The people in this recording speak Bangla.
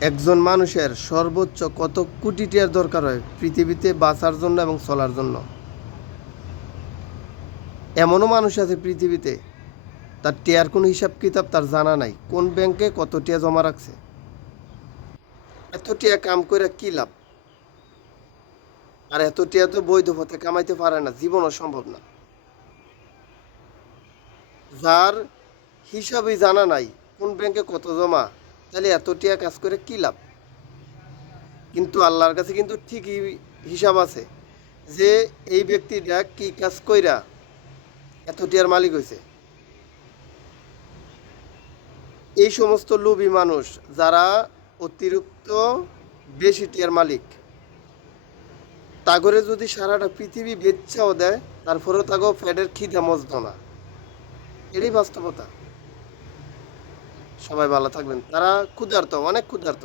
একজন মানুষের সর্বোচ্চ কত কোটি টিয়ার দরকার হয় পৃথিবীতে বাঁচার জন্য এবং চলার জন্য? এমনও মানুষ আছে পৃথিবীতে তার টিয়ার কোনো হিসাব কিতাব তার জানা নাই, কোন ব্যাংকে কত টিয়া জমা রাখছে। এত টিয়া কাম করে কি লাভ? আর এত টিয়া তো বৈধ পথে কামাইতে পারে না, জীবনও সম্ভব না। যার হিসাবই জানা নাই কোন ব্যাংকে কত জমা, তাহলে এত টিয়া কাজ করে কি লাভ? কিন্তু আল্লাহর কাছে কিন্তু ঠিকই হিসাব আছে যে এই ব্যক্তিটা কি কাজ কইরা এত টিয়ার মালিক হয়েছে। এই সমস্ত লোভী মানুষ যারা অতিরিক্ত বেশি টিয়ার মালিক, তাগরে যদি সারাটা পৃথিবী বেচ্চাও দেয় তারপরেও তাগো ফ্যাটের খিদা মজত না। এটাই বাস্তবতা। সবাই ভালো থাকবেন। তারা ক্ষুধার্ত, অনেক ক্ষুধার্ত।